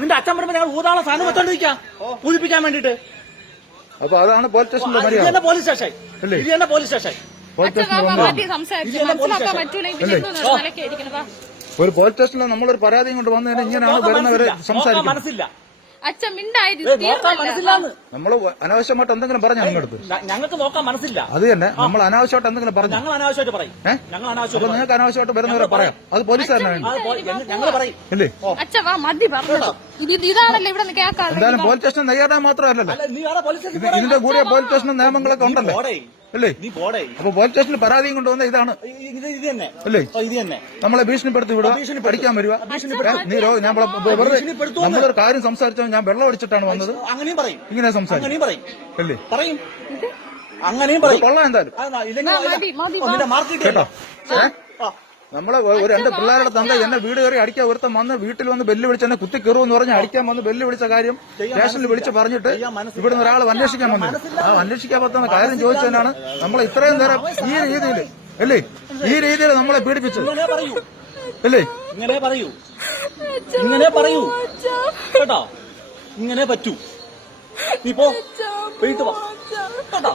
നിന്റെ അച്ഛൻ പറയുമ്പോ ഞങ്ങൾ ഊതാളെ സാധനം വെച്ചോണ്ടിരിക്കാം പൂജിപ്പിക്കാൻ വേണ്ടിട്ട്. അപ്പൊ അതാണ് പോലീസ് സ്റ്റേഷനിലെ ഇത് തന്നെ പോലീസ് സ്റ്റേഷൻ, ഇത് തന്നെ പോലീസ് സ്റ്റേഷൻ. ഒരു പോലീസ് സ്റ്റേഷനിൽ നമ്മളൊരു പരാതിയും കൊണ്ട് വന്നതിന് ഇങ്ങനെയാണ് വരുന്നവരെ സംസാരിക്കുന്നത്. മനസ്സില്ല നമ്മള് അനാവശ്യമായിട്ട് എന്തെങ്കിലും പറഞ്ഞു ഞങ്ങളടുത്ത് ഞങ്ങൾക്ക് നോക്കാൻ മനസ്സില്ല. അത് തന്നെ നമ്മൾ അനാവശ്യമായിട്ട് എന്തെങ്കിലും പറഞ്ഞു ഞങ്ങൾ അനാവശ്യമായിട്ട് പറയും. അപ്പൊ നിങ്ങൾക്ക് അനാവശ്യമായിട്ട് വരുന്നവരെ പറയാം. അത് പോലീസ് തന്നെ ഞങ്ങൾ പറയും. ഇല്ലേ ഇതാണല്ലോ ഇവിടെ കേൾക്കാറ്. എന്തായാലും പോലീസ് സ്റ്റേഷൻ നെയ്യാറാൻ മാത്രമല്ലല്ലോ, ഇതിന്റെ കൂടിയ പോലീസ് സ്റ്റേഷൻ നിയമങ്ങളൊക്കെ ഉണ്ടല്ലോ അല്ലേ. അപ്പൊ പോലീസ് സ്റ്റേഷനിൽ പരാതിയും കൊണ്ടുവന്ന ഇതാണ് അല്ലേ. നമ്മളെ ഭീഷണിപ്പെടുത്തി വിടുക, പഠിക്കാൻ വരിക. നമ്മളൊരു കാര്യം സംസാരിച്ചാൽ ഞാൻ വെള്ളം അടിച്ചിട്ടാണ് വന്നത്, അങ്ങനെയും പറയും, ഇങ്ങനെ സംസാരിക്കും അല്ലേ. പറയും അങ്ങനെയും പറയും. കൊള്ളാം എന്തായാലും കേട്ടോ. നമ്മളെ എന്റെ പിള്ളേരുടെ തന്ത എന്നെ വീട് കയറി അടിക്കാൻ ഒരുത്തം വന്ന് വീട്ടിൽ വന്ന് ബെല്ല് വിളിച്ച് എന്നെ കുത്തി കയറുമെന്ന് പറഞ്ഞ് അടിക്കാൻ വന്ന് ബെല്ല് വിളിച്ച കാര്യം സ്റ്റേഷനിൽ വിളിച്ച് പറഞ്ഞിട്ട് ഇവിടുന്ന് ഒരാൾ അന്വേഷിക്കാൻ വന്നു. ആ അന്വേഷിക്കാൻ പറ്റുന്ന കാര്യം ചോദിച്ചതിനാണ് നമ്മളെ ഇത്രയും നേരം ഈ രീതിയിൽ അല്ലേ, ഈ രീതിയിൽ നമ്മളെ പീഡിപ്പിച്ചത് അല്ലേ. ഇങ്ങനെ പറയൂ കേട്ടോ, ഇങ്ങനെ പറ്റൂ. നീ പോ, വീട്ടു പോ കേട്ടോ.